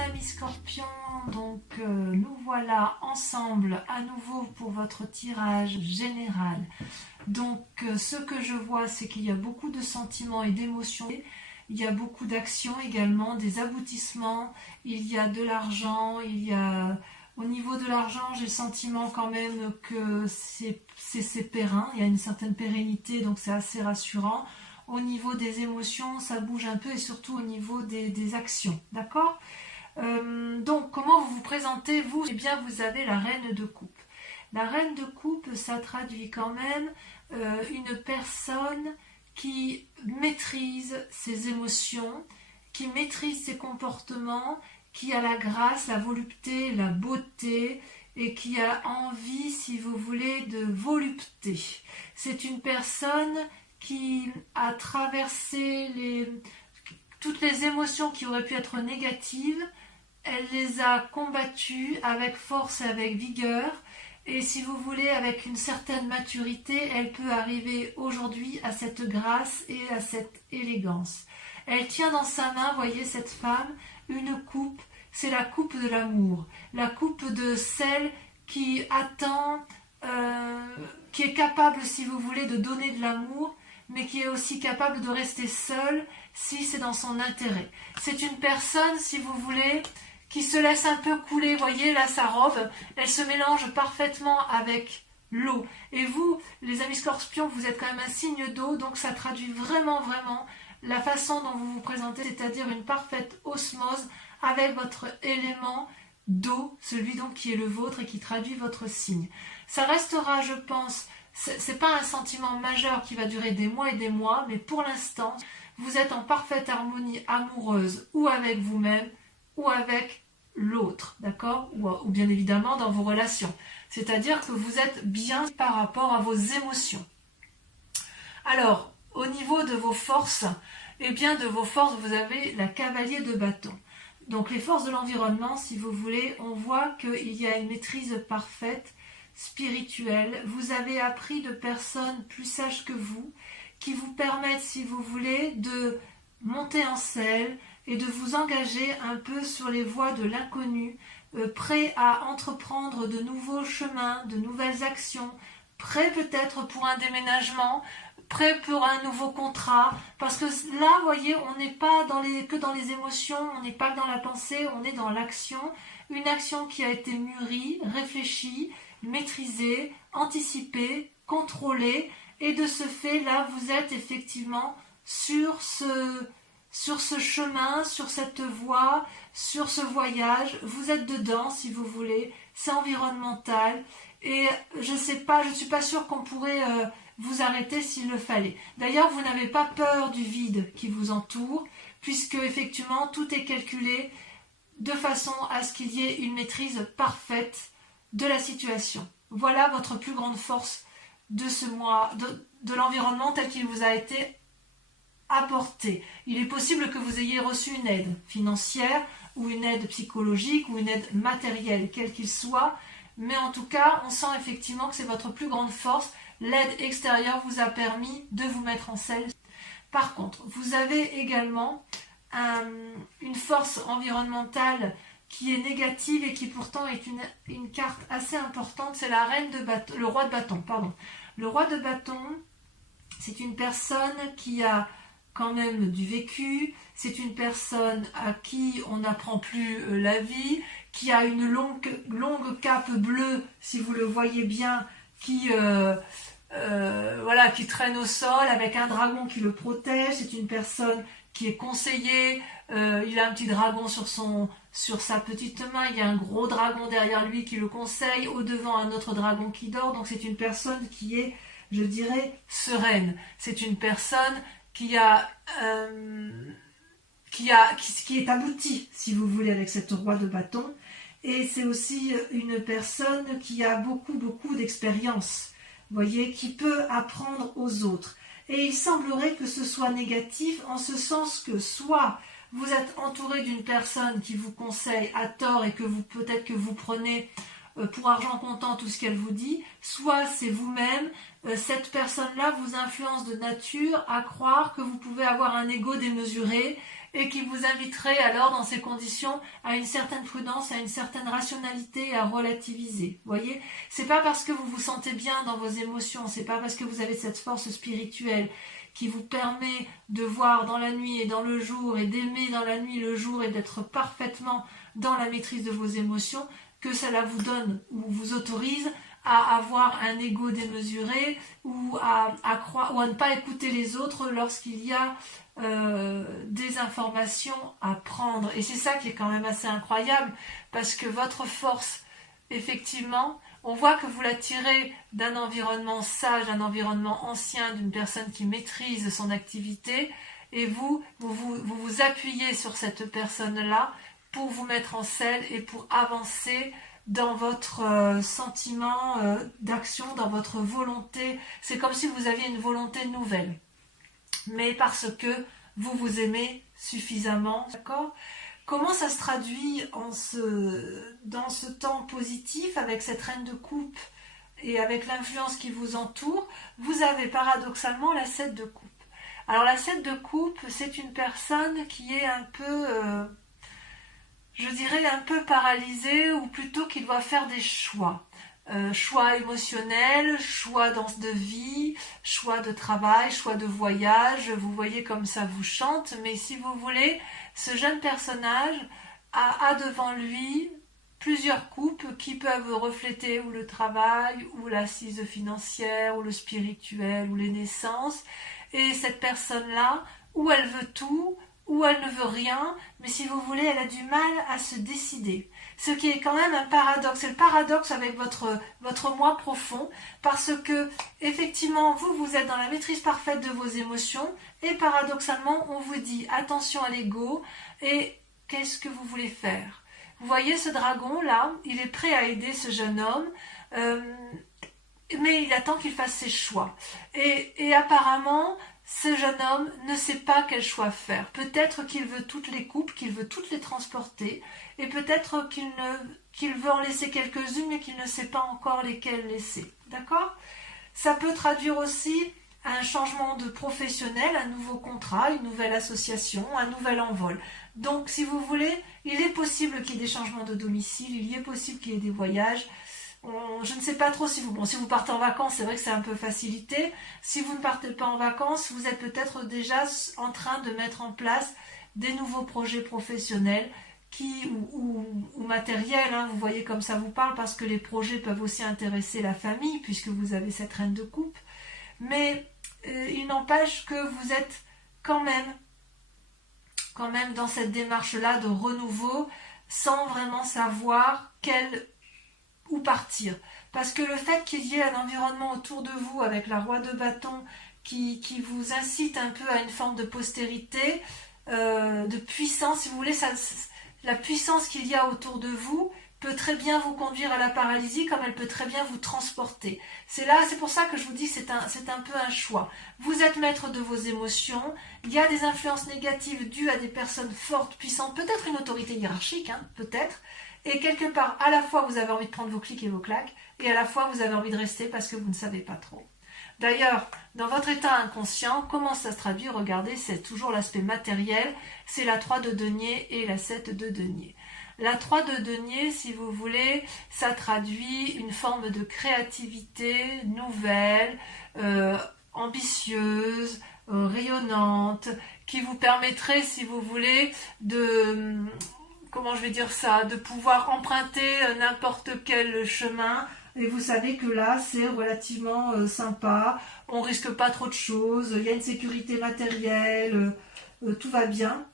amis scorpions, donc nous voilà ensemble à nouveau pour votre tirage général. Donc ce que je vois, c'est qu'il y a beaucoup de sentiments et d'émotions, il y a beaucoup d'actions également, des aboutissements, il y a de l'argent, il y a... Au niveau de l'argent, j'ai le sentiment quand même que c'est périn, il y a une certaine pérennité, donc c'est assez rassurant. Au niveau des émotions, ça bouge un peu et surtout au niveau des actions, d'accord ? Donc, comment vous vous présentez, vous ? Eh bien, vous avez la reine de coupe. La reine de coupe, ça traduit quand même une personne qui maîtrise ses émotions, qui maîtrise ses comportements, qui a la grâce, la volupté, la beauté et qui a envie, si vous voulez, de volupté. C'est une personne qui a traversé toutes les émotions qui auraient pu être négatives, elle les a combattues avec force et avec vigueur, et si vous voulez, avec une certaine maturité, elle peut arriver aujourd'hui à cette grâce et à cette élégance. Elle tient dans sa main, voyez cette femme, une coupe, c'est la coupe de l'amour, la coupe de celle qui attend, qui est capable, si vous voulez, de donner de l'amour, mais qui est aussi capable de rester seule si c'est dans son intérêt. C'est une personne, si vous voulez, qui se laisse un peu couler, voyez là sa robe, elle se mélange parfaitement avec l'eau. Et vous, les amis scorpions, vous êtes quand même un signe d'eau, donc ça traduit vraiment la façon dont vous vous présentez, c'est-à-dire une parfaite osmose avec votre élément d'eau, celui donc qui est le vôtre et qui traduit votre signe. Ça restera, je pense, c'est pas un sentiment majeur qui va durer des mois et des mois, mais pour l'instant, vous êtes en parfaite harmonie amoureuse ou avec vous-même ou avec l'autre, d'accord, ou bien évidemment dans vos relations. C'est-à-dire que vous êtes bien par rapport à vos émotions. Alors, au niveau de vos forces, eh bien de vos forces, vous avez la cavalier de bâton. Donc les forces de l'environnement, si vous voulez, on voit qu'il y a une maîtrise parfaite, spirituelle. Vous avez appris de personnes plus sages que vous, qui vous permettent, si vous voulez, de monter en selle et de vous engager un peu sur les voies de l'inconnu, prêt à entreprendre de nouveaux chemins, de nouvelles actions, prêt peut-être pour un déménagement, prêt pour un nouveau contrat, parce que là, vous voyez, on n'est pas que dans les émotions, on n'est pas dans la pensée, on est dans l'action, une action qui a été mûrie, réfléchie, maîtrisée, anticipée, contrôlée, et de ce fait, là, vous êtes effectivement sur ce chemin, sur cette voie, sur ce voyage, vous êtes dedans, si vous voulez, c'est environnemental, et je ne suis pas sûre qu'on pourrait vous arrêter s'il le fallait. D'ailleurs, vous n'avez pas peur du vide qui vous entoure, puisque effectivement, tout est calculé de façon à ce qu'il y ait une maîtrise parfaite de la situation. Voilà votre plus grande force de ce mois, de l'environnement tel qu'il vous a été apporté. Il est possible que vous ayez reçu une aide financière ou une aide psychologique ou une aide matérielle, quel qu'il soit, mais en tout cas, on sent effectivement que c'est votre plus grande force. L'aide extérieure vous a permis de vous mettre en selle. Par contre, vous avez également une force environnementale qui est négative et qui pourtant est une carte assez importante, c'est la reine de bâton, le roi de bâton, pardon. Le roi de bâton, c'est une personne qui a quand même du vécu, c'est une personne à qui on n'apprend plus la vie, qui a une longue cape bleue, si vous le voyez bien, qui traîne au sol avec un dragon qui le protège. C'est une personne qui est conseillée, il a un petit dragon sur sa petite main, il y a un gros dragon derrière lui qui le conseille, au devant un autre dragon qui dort, donc c'est une personne qui est, je dirais, sereine. C'est une personne qui est aboutie, si vous voulez, avec cette roi de bâton, et c'est aussi une personne qui a beaucoup d'expérience, voyez, qui peut apprendre aux autres. Et il semblerait que ce soit négatif, en ce sens que soit vous êtes entouré d'une personne qui vous conseille à tort et que peut-être que vous prenez pour argent comptant tout ce qu'elle vous dit, soit c'est vous-même, cette personne-là vous influence de nature à croire que vous pouvez avoir un ego démesuré et qui vous inviterait alors dans ces conditions à une certaine prudence, à une certaine rationalité et à relativiser. Vous voyez, c'est pas parce que vous vous sentez bien dans vos émotions, c'est pas parce que vous avez cette force spirituelle qui vous permet de voir dans la nuit et dans le jour et d'aimer dans la nuit et le jour et d'être parfaitement dans la maîtrise de vos émotions que cela vous donne ou vous autorise à avoir un ego démesuré ou à croire ou à ne pas écouter les autres lorsqu'il y a des informations à prendre. Et c'est ça qui est quand même assez incroyable, parce que votre force, effectivement, on voit que vous la tirez d'un environnement sage, d'un environnement ancien, d'une personne qui maîtrise son activité, et vous vous appuyez sur cette personne-là pour vous mettre en selle et pour avancer dans votre sentiment d'action, dans votre volonté. C'est comme si vous aviez une volonté nouvelle, mais parce que vous vous aimez suffisamment, d'accord ? Comment ça se traduit dans ce temps positif avec cette reine de coupe et avec l'influence qui vous entoure? Vous avez paradoxalement la 7 de coupe. Alors la 7 de coupe, c'est une personne qui est un peu... je dirais un peu paralysé, ou plutôt qu'il doit faire des choix. Choix émotionnels, choix de vie, choix de travail, choix de voyage. Vous voyez comme ça vous chante, mais si vous voulez, ce jeune personnage a devant lui plusieurs coupes qui peuvent refléter ou le travail, ou l'assise financière, ou le spirituel, ou les naissances. Et cette personne-là, ou elle veut tout, ou elle ne veut rien, mais si vous voulez, elle a du mal à se décider. Ce qui est quand même un paradoxe. C'est le paradoxe avec votre moi profond, parce que, effectivement, vous êtes dans la maîtrise parfaite de vos émotions, et paradoxalement, on vous dit attention à l'ego, et qu'est-ce que vous voulez faire? Vous voyez ce dragon-là, il est prêt à aider ce jeune homme, mais il attend qu'il fasse ses choix. Et apparemment, ce jeune homme ne sait pas quel choix faire. Peut-être qu'il veut toutes les coupes, qu'il veut toutes les transporter, et peut-être qu'il veut en laisser quelques-unes, mais qu'il ne sait pas encore lesquelles laisser. D'accord ? Ça peut traduire aussi un changement de professionnel, un nouveau contrat, une nouvelle association, un nouvel envol. Donc, si vous voulez, il est possible qu'il y ait des changements de domicile, il est possible qu'il y ait des voyages. Je ne sais pas trop si vous partez en vacances, c'est vrai que c'est un peu facilité. Si vous ne partez pas en vacances, vous êtes peut-être déjà en train de mettre en place des nouveaux projets professionnels ou matériels, hein. Vous voyez comme ça vous parle, parce que les projets peuvent aussi intéresser la famille, puisque vous avez cette reine de coupe. Mais il n'empêche que vous êtes quand même dans cette démarche-là de renouveau, sans vraiment savoir où partir. Parce que le fait qu'il y ait un environnement autour de vous avec la roi de bâton qui vous incite un peu à une forme de postérité, de puissance, si vous voulez, la puissance qu'il y a autour de vous peut très bien vous conduire à la paralysie, comme elle peut très bien vous transporter. C'est pour ça que je vous dis, c'est un peu un choix. Vous êtes maître de vos émotions, il y a des influences négatives dues à des personnes fortes, puissantes, peut-être une autorité hiérarchique, hein, peut-être, et quelque part, à la fois vous avez envie de prendre vos clics et vos claques, et à la fois vous avez envie de rester parce que vous ne savez pas trop. D'ailleurs, dans votre état inconscient, comment ça se traduit? Regardez, c'est toujours l'aspect matériel, c'est la 3 de denier et la 7 de denier. La 3 de denier, si vous voulez, ça traduit une forme de créativité nouvelle, ambitieuse, rayonnante, qui vous permettrait, si vous voulez, de pouvoir emprunter n'importe quel chemin. Et vous savez que là, c'est relativement sympa, on risque pas trop de choses, il y a une sécurité matérielle, tout va bien.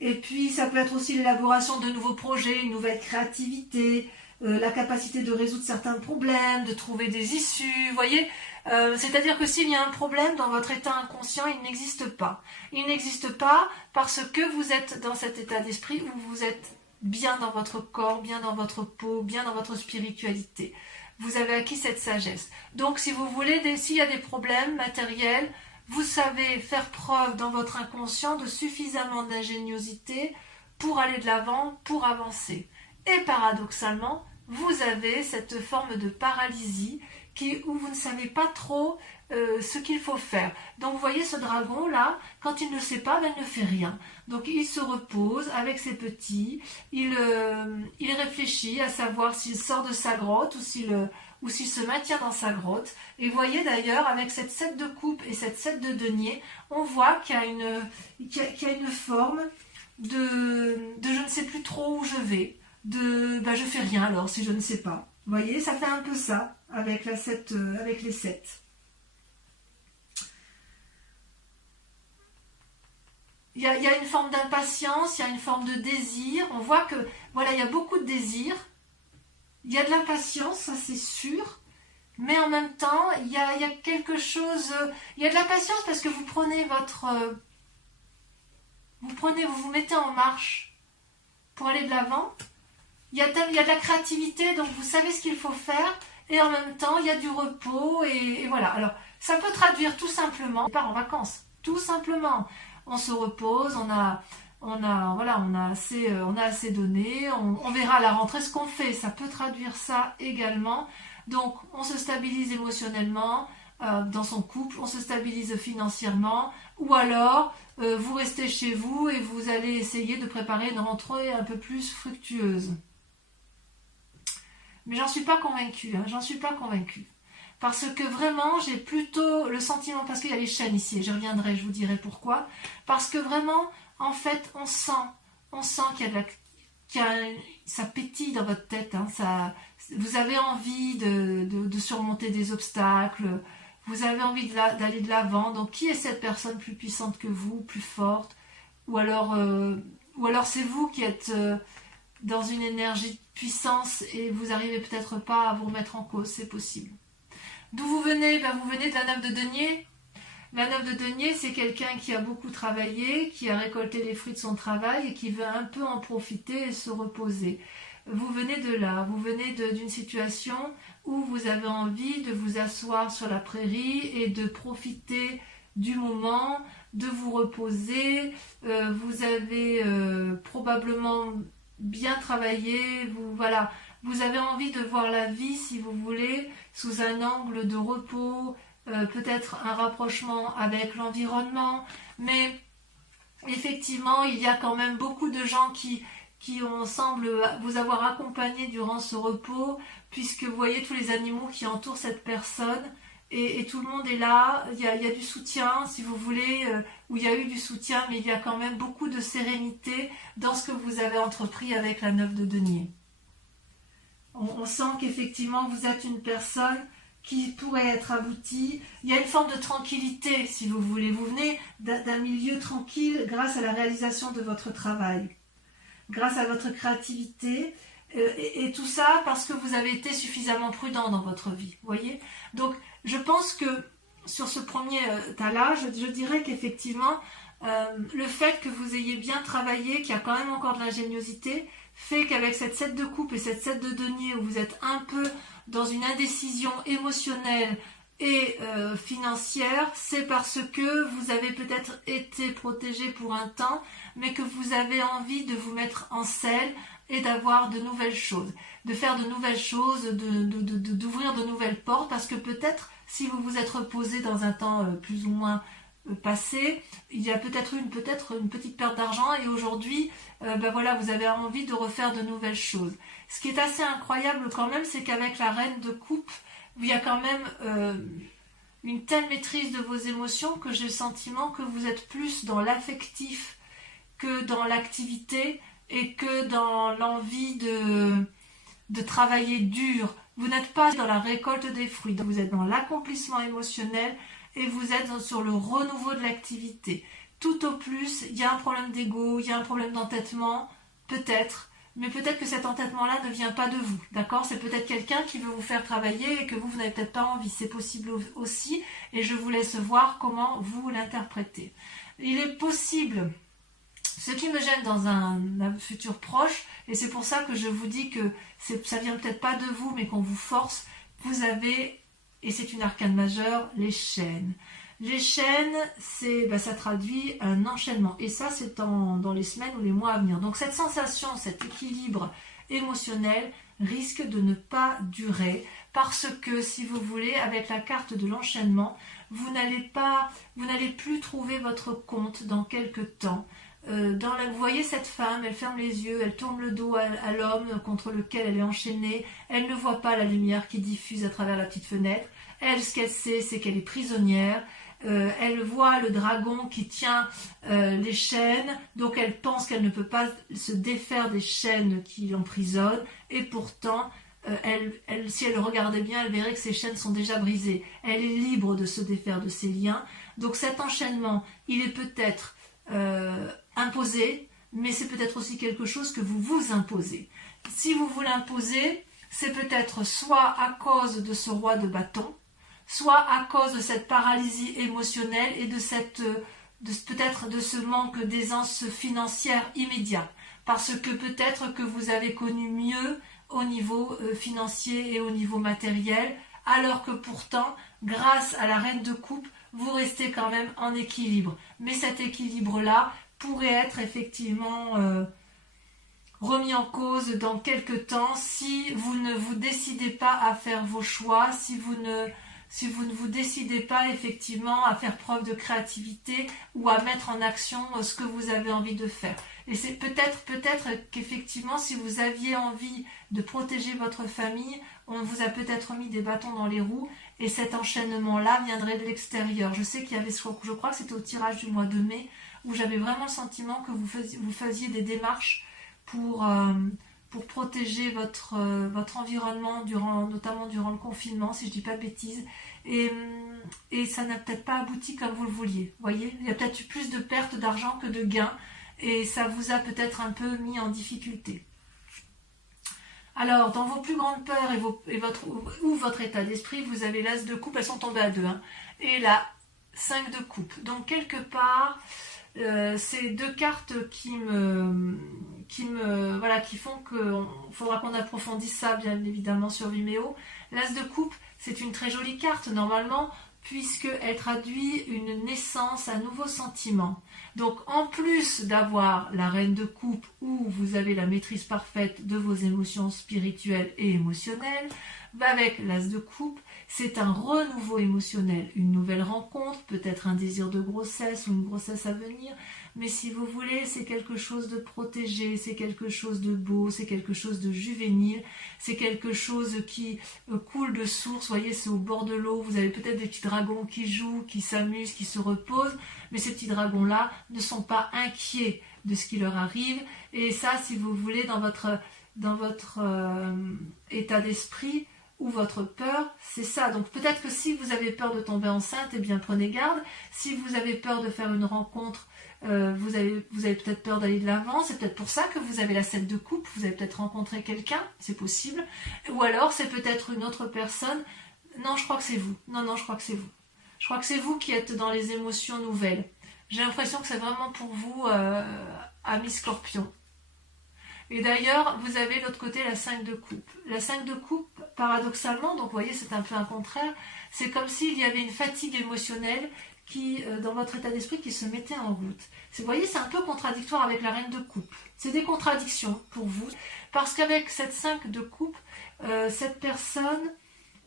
Et puis, ça peut être aussi l'élaboration de nouveaux projets, une nouvelle créativité, la capacité de résoudre certains problèmes, de trouver des issues, vous voyez. C'est-à-dire que s'il y a un problème dans votre état inconscient, il n'existe pas. Il n'existe pas parce que vous êtes dans cet état d'esprit où vous êtes bien dans votre corps, bien dans votre peau, bien dans votre spiritualité. Vous avez acquis cette sagesse. Donc, si vous voulez, s'il y a des problèmes matériels, vous savez faire preuve dans votre inconscient de suffisamment d'ingéniosité pour aller de l'avant, pour avancer. Et paradoxalement, vous avez cette forme de paralysie où vous ne savez pas trop ce qu'il faut faire. Donc vous voyez ce dragon là, quand il ne sait pas, ben, il ne fait rien. Donc il se repose avec ses petits, il réfléchit à savoir s'il sort de sa grotte ou s'il se maintient dans sa grotte. Et vous voyez d'ailleurs avec cette 7 de coupe et cette 7 de denier, on voit qu'il y a une forme de je ne sais plus trop où je vais, ben, je fais rien alors si je ne sais pas. Vous voyez, ça fait un peu ça avec les 7. Il y a une forme d'impatience, il y a une forme de désir. On voit que, voilà, il y a beaucoup de désir. Il y a de l'impatience, ça c'est sûr. Mais en même temps, il y a quelque chose... Il y a de l'impatience parce que vous prenez vous vous mettez en marche pour aller de l'avant. Il y a de la créativité, donc vous savez ce qu'il faut faire. Et en même temps, il y a du repos. Et voilà. Alors, ça peut traduire tout simplement... On part en vacances, tout simplement. On se repose, on a assez donné, on verra à la rentrée ce qu'on fait, ça peut traduire ça également. Donc on se stabilise émotionnellement dans son couple, on se stabilise financièrement, ou alors vous restez chez vous et vous allez essayer de préparer une rentrée un peu plus fructueuse. Mais j'en suis pas convaincue, Parce que vraiment, j'ai plutôt le sentiment, parce qu'il y a les chaînes ici, et je reviendrai, je vous dirai pourquoi. Parce que vraiment, en fait, on sent ça pétille dans votre tête. Vous avez envie de surmonter des obstacles, vous avez envie d'aller de l'avant. Donc, qui est cette personne plus puissante que vous, plus forte? Ou alors c'est vous qui êtes dans une énergie de puissance et vous n'arrivez peut-être pas à vous remettre en cause, c'est possible. D'où vous venez? Vous venez de la 9 de denier. La 9 de denier, c'est quelqu'un qui a beaucoup travaillé, qui a récolté les fruits de son travail et qui veut un peu en profiter et se reposer. Vous venez de là, vous venez d'une situation où vous avez envie de vous asseoir sur la prairie et de profiter du moment, de vous reposer. Vous avez probablement bien travaillé, vous avez envie de voir la vie, si vous voulez, sous un angle de repos, peut-être un rapprochement avec l'environnement, mais effectivement, il y a quand même beaucoup de gens qui semblent vous avoir accompagné durant ce repos, puisque vous voyez tous les animaux qui entourent cette personne, et tout le monde est là, il y a du soutien, si vous voulez, où il y a eu du soutien, mais il y a quand même beaucoup de sérénité dans ce que vous avez entrepris avec la 9 de denier. On sent qu'effectivement vous êtes une personne qui pourrait être aboutie. Il y a une forme de tranquillité, si vous voulez. Vous venez d'un milieu tranquille grâce à la réalisation de votre travail, grâce à votre créativité, et tout ça parce que vous avez été suffisamment prudent dans votre vie. Vous voyez? Donc, je pense que sur ce premier tas-là, je dirais qu'effectivement, le fait que vous ayez bien travaillé, qu'il y a quand même encore de l'ingéniosité, fait qu'avec cette 7 de coupe et cette 7 de denier où vous êtes un peu dans une indécision émotionnelle et financière, c'est parce que vous avez peut-être été protégé pour un temps, mais que vous avez envie de vous mettre en selle et d'avoir de nouvelles choses, de faire de nouvelles choses, d'ouvrir de nouvelles portes, parce que peut-être si vous vous êtes reposé dans un temps plus ou moins passé, il y a peut-être eu une petite perte d'argent et aujourd'hui vous avez envie de refaire de nouvelles choses. Ce qui est assez incroyable quand même, c'est qu'avec la reine de coupe, il y a quand même une telle maîtrise de vos émotions que j'ai le sentiment que vous êtes plus dans l'affectif que dans l'activité et que dans l'envie de travailler dur. Vous n'êtes pas dans la récolte des fruits, vous êtes dans l'accomplissement émotionnel et vous êtes sur le renouveau de l'activité. Tout au plus, il y a un problème d'ego, il y a un problème d'entêtement, peut-être, mais peut-être que cet entêtement-là ne vient pas de vous, d'accord? C'est peut-être quelqu'un qui veut vous faire travailler et que vous n'avez peut-être pas envie, c'est possible aussi, et je vous laisse voir comment vous l'interprétez. Il est possible, ce qui me gêne dans un futur proche, et c'est pour ça que je vous dis que ça vient peut-être pas de vous, mais qu'on vous force, vous avez, et c'est une arcane majeure, les chaînes. Les chaînes, ça traduit un enchaînement. Et ça, c'est dans les semaines ou les mois à venir. Donc cette sensation, cet équilibre émotionnel risque de ne pas durer. Parce que, si vous voulez, avec la carte de l'enchaînement, vous n'allez plus trouver votre compte dans quelques temps. Vous voyez cette femme, elle ferme les yeux, elle tourne le dos à l'homme contre lequel elle est enchaînée, elle ne voit pas la lumière qui diffuse à travers la petite fenêtre, elle, ce qu'elle sait, c'est qu'elle est prisonnière, elle voit le dragon qui tient les chaînes, donc elle pense qu'elle ne peut pas se défaire des chaînes qui l'emprisonnent, et pourtant, si elle regardait bien, elle verrait que ses chaînes sont déjà brisées. Elle est libre de se défaire de ses liens. Donc cet enchaînement, il est peut-être imposé, mais c'est peut-être aussi quelque chose que vous vous imposez. Si vous vous l'imposez, c'est peut-être soit à cause de ce roi de bâton, soit à cause de cette paralysie émotionnelle et peut-être de ce manque d'aisance financière immédiat. Parce que peut-être que vous avez connu mieux au niveau financier et au niveau matériel, alors que pourtant, grâce à la reine de coupe, vous restez quand même en équilibre. Mais cet équilibre-là pourrait être effectivement remis en cause dans quelques temps si vous ne vous décidez pas à faire vos choix, si vous ne vous décidez pas effectivement à faire preuve de créativité ou à mettre en action ce que vous avez envie de faire. Et c'est peut-être qu'effectivement, si vous aviez envie de protéger votre famille, on vous a peut-être mis des bâtons dans les roues et cet enchaînement-là viendrait de l'extérieur. Je sais qu'il y avait, je crois que c'était au tirage du mois de mai, où j'avais vraiment le sentiment que vous faisiez des démarches pour protéger votre environnement, notamment durant le confinement, si je ne dis pas de bêtises. Et ça n'a peut-être pas abouti comme vous le vouliez. Vous voyez, il y a peut-être eu plus de pertes d'argent que de gains. Et ça vous a peut-être un peu mis en difficulté. Alors, dans vos plus grandes peurs ou votre état d'esprit, vous avez l'as de coupe, elles sont tombées à 2, hein, et la 5 de coupe. Donc, quelque part, c'est deux cartes qui font qu'il faudra qu'on approfondisse ça, bien évidemment, sur Vimeo. L'as de coupe, c'est une très jolie carte, normalement, puisqu'elle traduit une naissance, un nouveau sentiment. Donc, en plus d'avoir la reine de coupe où vous avez la maîtrise parfaite de vos émotions spirituelles et émotionnelles, avec l'as de coupe, c'est un renouveau émotionnel, une nouvelle rencontre, peut-être un désir de grossesse ou une grossesse à venir, mais si vous voulez, c'est quelque chose de protégé, c'est quelque chose de beau, c'est quelque chose de juvénile, c'est quelque chose qui coule de source, vous voyez, c'est au bord de l'eau, vous avez peut-être des petits dragons qui jouent, qui s'amusent, qui se reposent, mais ces petits dragons-là ne sont pas inquiets de ce qui leur arrive, et ça, si vous voulez, dans votre état d'esprit, ou votre peur, c'est ça. Donc peut-être que si vous avez peur de tomber enceinte, eh bien prenez garde. Si vous avez peur de faire une rencontre, vous avez peut-être peur d'aller de l'avant, c'est peut-être pour ça que vous avez la 7 de coupe, vous avez peut-être rencontré quelqu'un, c'est possible. Ou alors c'est peut-être une autre personne. Non, je crois que c'est vous. Non, je crois que c'est vous. Je crois que c'est vous qui êtes dans les émotions nouvelles. J'ai l'impression que c'est vraiment pour vous, amis Scorpion. Et d'ailleurs, vous avez de l'autre côté la 5 de coupe. La 5 de coupe, paradoxalement, donc vous voyez, c'est un peu un contraire, c'est comme s'il y avait une fatigue émotionnelle qui, dans votre état d'esprit, qui se mettait en route. Vous voyez, c'est un peu contradictoire avec la reine de coupe. C'est des contradictions pour vous, parce qu'avec cette 5 de coupe, cette personne,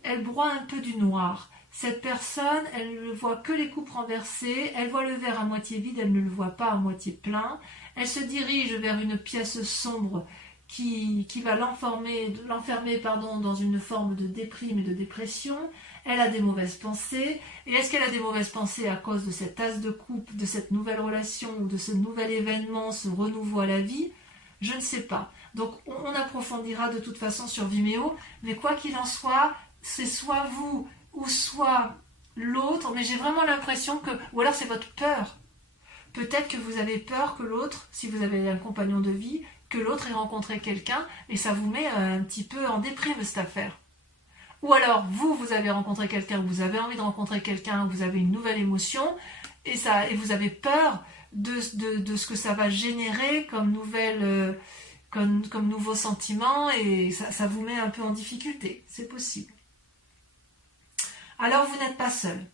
elle broie un peu du noir. Cette personne, elle ne voit que les coupes renversées, elle voit le verre à moitié vide, elle ne le voit pas à moitié plein. Elle se dirige vers une pièce sombre qui va l'enfermer dans une forme de déprime et de dépression. Elle a des mauvaises pensées. Et est-ce qu'elle a des mauvaises pensées à cause de cette as de coupe, de cette nouvelle relation ou de ce nouvel événement, ce renouveau à la vie? Je ne sais pas. Donc on approfondira de toute façon sur Vimeo. Mais quoi qu'il en soit, c'est soit vous ou soit l'autre. Mais j'ai vraiment l'impression que... Ou alors c'est votre peur. Peut-être que vous avez peur que l'autre, si vous avez un compagnon de vie, que l'autre ait rencontré quelqu'un et ça vous met un petit peu en déprime cette affaire. Ou alors vous avez rencontré quelqu'un, vous avez envie de rencontrer quelqu'un, vous avez une nouvelle émotion et vous avez peur de ce que ça va générer comme nouveau sentiment et ça vous met un peu en difficulté. C'est possible. Alors vous n'êtes pas seul.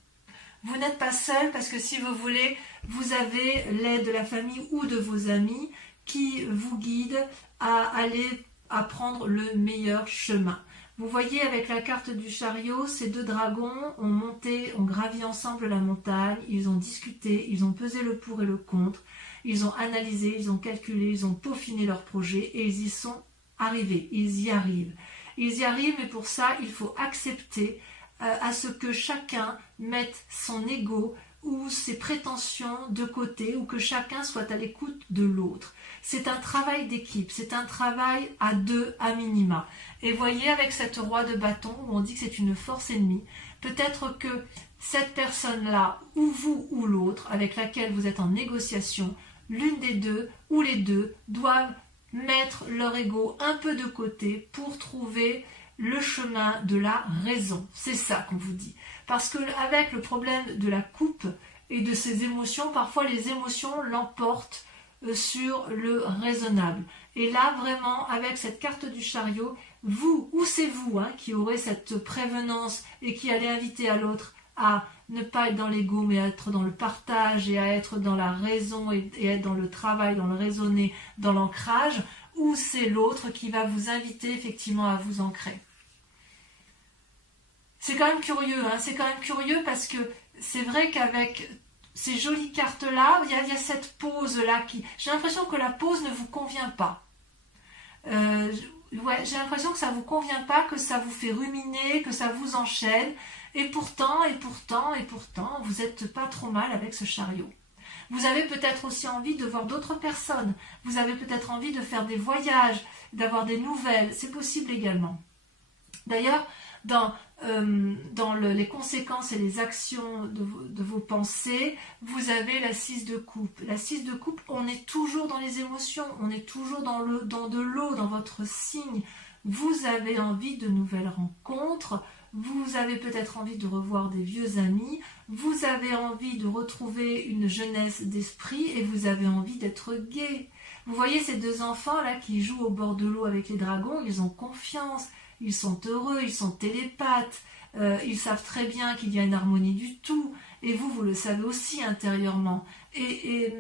Vous n'êtes pas seul parce que si vous voulez, vous avez l'aide de la famille ou de vos amis qui vous guident à prendre le meilleur chemin. Vous voyez avec la carte du chariot, ces deux dragons ont gravi ensemble la montagne, ils ont discuté, ils ont pesé le pour et le contre, ils ont analysé, ils ont calculé, ils ont peaufiné leur projet et ils y sont arrivés, ils y arrivent. Ils y arrivent, mais pour ça, il faut accepter à ce que chacun mette son ego ou ses prétentions de côté, ou que chacun soit à l'écoute de l'autre. C'est un travail d'équipe, c'est un travail à deux à minima. Et voyez avec cette roi de bâton, où on dit que c'est une force ennemie, peut-être que cette personne-là, ou vous ou l'autre, avec laquelle vous êtes en négociation, l'une des deux ou les deux doivent mettre leur ego un peu de côté pour trouver le chemin de la raison. C'est ça qu'on vous dit. Parce que avec le problème de la coupe et de ses émotions, parfois les émotions l'emportent sur le raisonnable. Et là, vraiment, avec cette carte du chariot, vous, ou c'est vous qui aurez cette prévenance et qui allez inviter à l'autre à ne pas être dans l'ego, mais à être dans le partage et à être dans la raison et être dans le travail, dans le raisonner, dans l'ancrage, ou c'est l'autre qui va vous inviter effectivement à vous ancrer. C'est quand même curieux, c'est quand même curieux parce que c'est vrai qu'avec ces jolies cartes-là, il y a cette pause-là qui... J'ai l'impression que la pause ne vous convient pas. J'ai l'impression que ça ne vous convient pas, que ça vous fait ruminer, que ça vous enchaîne. Et pourtant, vous n'êtes pas trop mal avec ce chariot. Vous avez peut-être aussi envie de voir d'autres personnes. Vous avez peut-être envie de faire des voyages, d'avoir des nouvelles. C'est possible également. D'ailleurs, dans les conséquences et les actions de vos pensées, vous avez la 6 de coupe. La 6 de coupe, on est toujours dans les émotions, on est toujours dans de l'eau, dans votre signe. Vous avez envie de nouvelles rencontres, vous avez peut-être envie de revoir des vieux amis, vous avez envie de retrouver une jeunesse d'esprit et vous avez envie d'être gai. Vous voyez ces deux enfants là qui jouent au bord de l'eau avec les dragons, ils ont confiance. Ils sont heureux, ils sont télépathes, ils savent très bien qu'il y a une harmonie du tout, et vous le savez aussi intérieurement. Et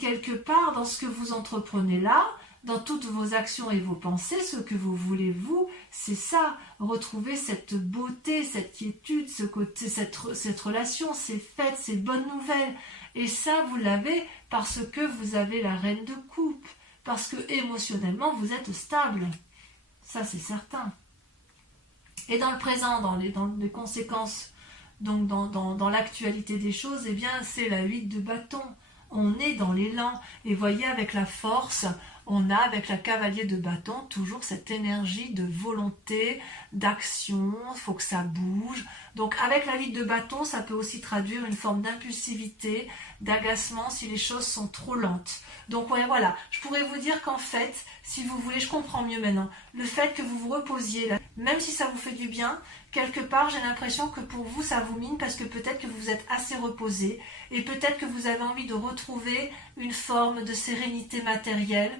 quelque part, dans ce que vous entreprenez là, dans toutes vos actions et vos pensées, ce que vous voulez, vous, c'est ça, retrouver cette beauté, cette quiétude, ce côté, cette relation, ces fêtes, ces bonnes nouvelles. Et ça, vous l'avez parce que vous avez la reine de coupe, parce que émotionnellement, vous êtes stable. Ça, c'est certain. Et dans le présent, dans les conséquences, donc dans l'actualité des choses, eh bien, c'est la 8 de bâton. On est dans l'élan. Et voyez, avec la force, on a, avec la cavalier de bâton, toujours cette énergie de volonté, d'action, il faut que ça bouge. Donc, avec la 8 de bâton, ça peut aussi traduire une forme d'impulsivité, d'agacement si les choses sont trop lentes. Donc, ouais, voilà, je pourrais vous dire qu'en fait, si vous voulez, je comprends mieux maintenant, le fait que vous vous reposiez, là, même si ça vous fait du bien, quelque part, j'ai l'impression que pour vous, ça vous mine parce que peut-être que vous êtes assez reposé et peut-être que vous avez envie de retrouver une forme de sérénité matérielle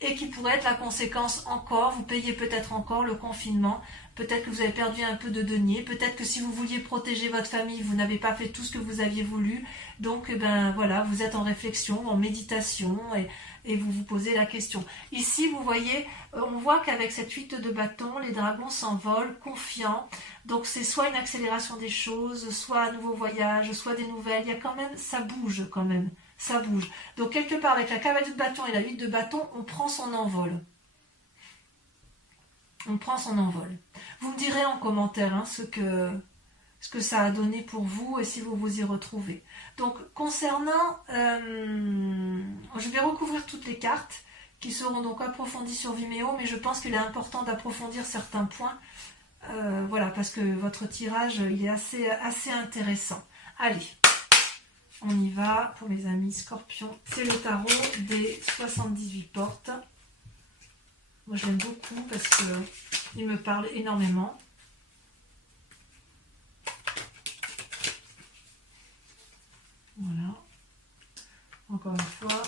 et qui pourrait être la conséquence encore, vous payez peut-être encore le confinement, peut-être que vous avez perdu un peu de deniers, peut-être que si vous vouliez protéger votre famille, vous n'avez pas fait tout ce que vous aviez voulu, donc voilà, vous êtes en réflexion, en méditation et vous vous posez la question. Ici, vous voyez, on voit qu'avec cette 8 de bâton, les dragons s'envolent, confiants, donc c'est soit une accélération des choses, soit un nouveau voyage, soit des nouvelles, il y a quand même, ça bouge quand même. Ça bouge. Donc, quelque part, avec la cavalier de bâton et la 8 de bâton, on prend son envol. On prend son envol. Vous me direz en commentaire ce que ça a donné pour vous et si vous vous y retrouvez. Donc, concernant... je vais recouvrir toutes les cartes qui seront donc approfondies sur Vimeo, mais je pense qu'il est important d'approfondir certains points. Voilà, parce que votre tirage, il est assez intéressant. Allez. On y va pour mes amis scorpions. C'est le tarot des 78 portes. Moi, je l'aime beaucoup parce qu'il me parle énormément. Voilà. Encore une fois.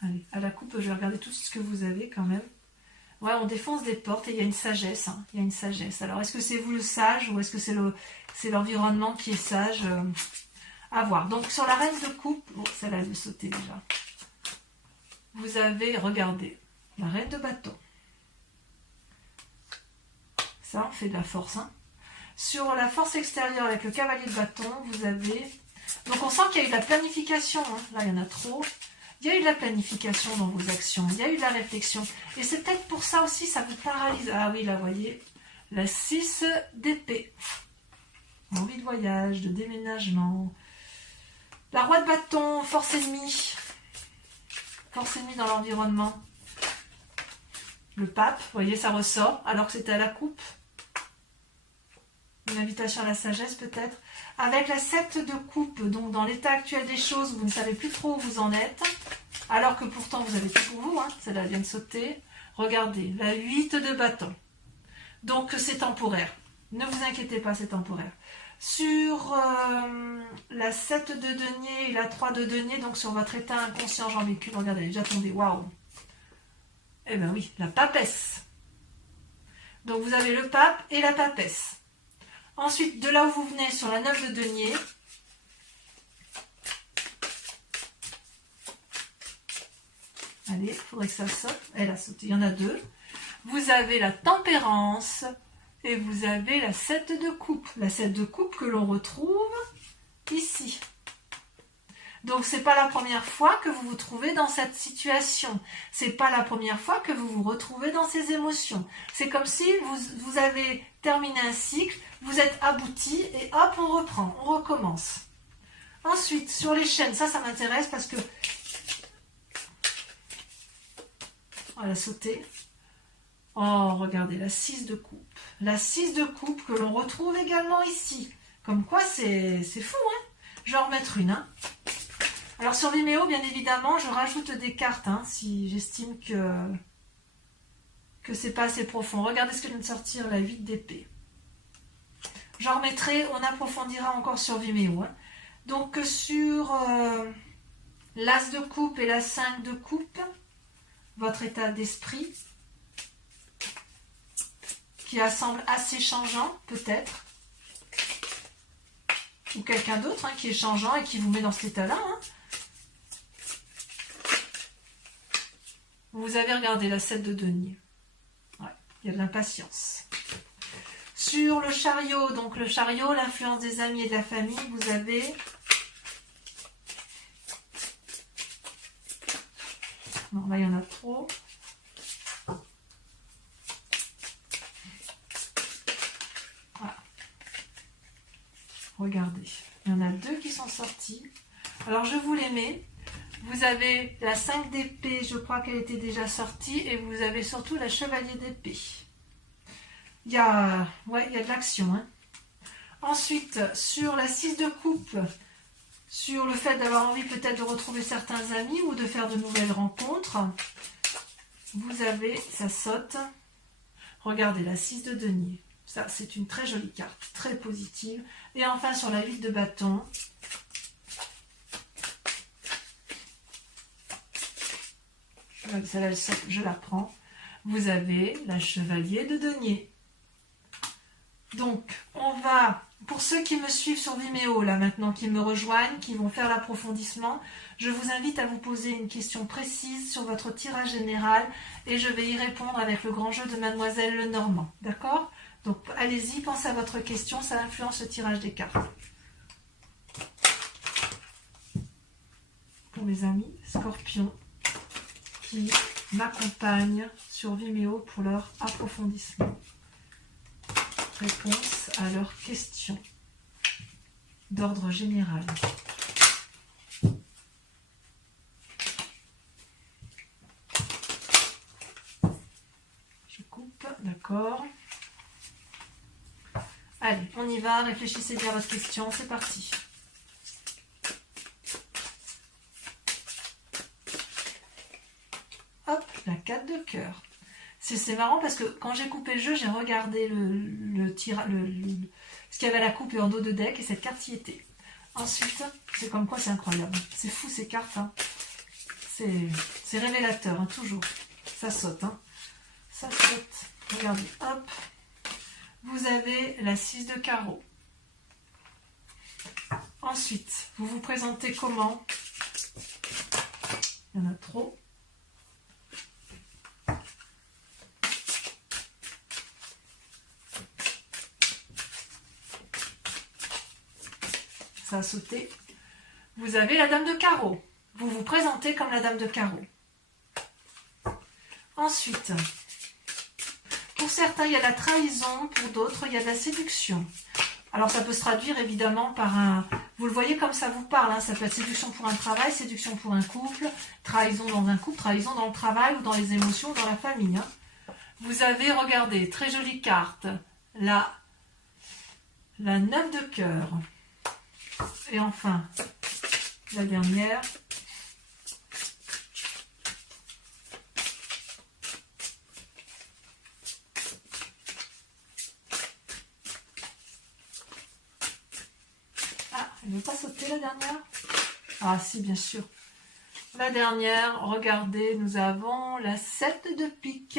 Allez, à la coupe, je vais regarder tout ce que vous avez quand même. Ouais, on défonce des portes et il y a une sagesse. Il y a une sagesse. Alors, est-ce que c'est vous le sage ou est-ce que c'est l'environnement qui est sage à voir. Donc, sur la reine de coupe, bon, celle-là, elle me sautait déjà. Vous avez, regardez, la reine de bâton. Ça, on fait de la force. Hein. Sur la force extérieure avec le cavalier de bâton, vous avez... Donc on sent qu'il y a eu de la planification. Hein. Là, il y en a trop. Il y a eu de la planification dans vos actions. Il y a eu de la réflexion. Et c'est peut-être pour ça aussi, ça vous paralyse. Ah oui, là, vous voyez, la 6 d'épée. Envie de voyage, de déménagement. La roi de bâton, force ennemie. Force ennemie dans l'environnement. Le pape, vous voyez, ça ressort, alors que c'était à la coupe. Une invitation à la sagesse, peut-être. Avec la 7 de coupe, donc dans l'état actuel des choses, vous ne savez plus trop où vous en êtes. Alors que pourtant, vous avez tout pour vous. Hein, celle-là vient de sauter. Regardez, la 8 de bâton. Donc, c'est temporaire. Ne vous inquiétez pas, c'est temporaire. Sur la 7 de denier et la 3 de denier, donc sur votre état inconscient, j'en mets qu'une, regardez, elle est déjà tombée, waouh. Eh bien oui, la papesse. Donc vous avez le pape et la papesse. Ensuite, de là où vous venez, sur la 9 de denier, allez, il faudrait que ça saute, elle a sauté, il y en a deux. Vous avez la tempérance. Et vous avez la 7 de coupe. La 7 de coupe que l'on retrouve ici. Donc, ce n'est pas la première fois que vous vous trouvez dans cette situation. Ce n'est pas la première fois que vous vous retrouvez dans ces émotions. C'est comme si vous avez terminé un cycle, vous êtes abouti et hop, on reprend, on recommence. Ensuite, sur les chaînes, ça m'intéresse parce que... On va sauter. Oh, regardez, la 6 de coupe. La 6 de coupe que l'on retrouve également ici. Comme quoi, c'est fou, hein. Je vais en remettre une. Hein. Alors, sur Vimeo, bien évidemment, je rajoute des cartes, hein, si j'estime que c'est pas assez profond. Regardez ce que vient de sortir, la 8 d'épée. J'en remettrai, on approfondira encore sur Vimeo. Hein. Donc, sur l'As de coupe et la 5 de coupe, votre état d'esprit... qui semble assez changeant, peut-être. Ou quelqu'un d'autre hein, qui est changeant et qui vous met dans cet état-là. Hein. Vous avez regardé la 7 de denier. Ouais, il y a de l'impatience. Sur le chariot, donc le chariot, l'influence des amis et de la famille, vous avez... Non, là, il y en a trop. Regardez, il y en a deux qui sont sortis. Alors, je vous les mets. Vous avez la 5 d'épée, je crois qu'elle était déjà sortie. Et vous avez surtout la chevalier d'épée. Il y a de l'action. Hein. Ensuite, sur la 6 de coupe, sur le fait d'avoir envie peut-être de retrouver certains amis ou de faire de nouvelles rencontres, vous avez, ça saute. Regardez, la 6 de denier. Ça, c'est une très jolie carte, très positive. Et enfin, sur la 8 de bâton, celle-là, je la prends. Vous avez la chevalier de denier. Donc, on va, pour ceux qui me suivent sur Vimeo, là maintenant, qui me rejoignent, qui vont faire l'approfondissement, je vous invite à vous poser une question précise sur votre tirage général et je vais y répondre avec le grand jeu de Mademoiselle Lenormand. D'accord ? Donc, allez-y, pensez à votre question, ça influence le tirage des cartes. Pour mes amis scorpions qui m'accompagnent sur Vimeo pour leur approfondissement. Réponse à leurs questions d'ordre général. Je coupe, d'accord. Allez, on y va, réfléchissez bien à votre question, c'est parti. Hop, la 4 de cœur. C'est marrant parce que quand j'ai coupé le jeu, j'ai regardé ce qu'il y avait à la coupe et en dos de deck et cette carte y était. Ensuite, c'est comme quoi c'est incroyable. C'est fou ces cartes. Hein. C'est révélateur, hein, toujours. Ça saute. Hein. Ça saute. Regardez, hop. Vous avez la 6 de carreau. Ensuite, vous vous présentez comment? Il y en a trop. sauter. Vous avez la dame de carreau. Vous vous présentez comme la dame de carreau. Ensuite, pour certains, il y a la trahison, pour d'autres, il y a de la séduction. Alors, ça peut se traduire évidemment par un... Vous le voyez comme ça vous parle, hein, ça peut être séduction pour un travail, séduction pour un couple, trahison dans un couple, trahison dans le travail ou dans les émotions, dans la famille. Hein. Vous avez, regardez, très jolie carte, la 9 de cœur. Et enfin, la dernière. Ah, elle ne veut pas sauter la dernière? Ah si, bien sûr. La dernière, regardez, nous avons la 7 de pique.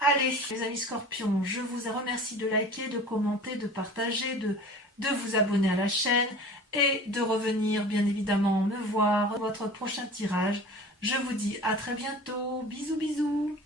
Allez, les amis scorpions, je vous remercie de liker, de commenter, de partager, de vous abonner à la chaîne et de revenir bien évidemment me voir votre prochain tirage. Je vous dis à très bientôt. Bisous, bisous.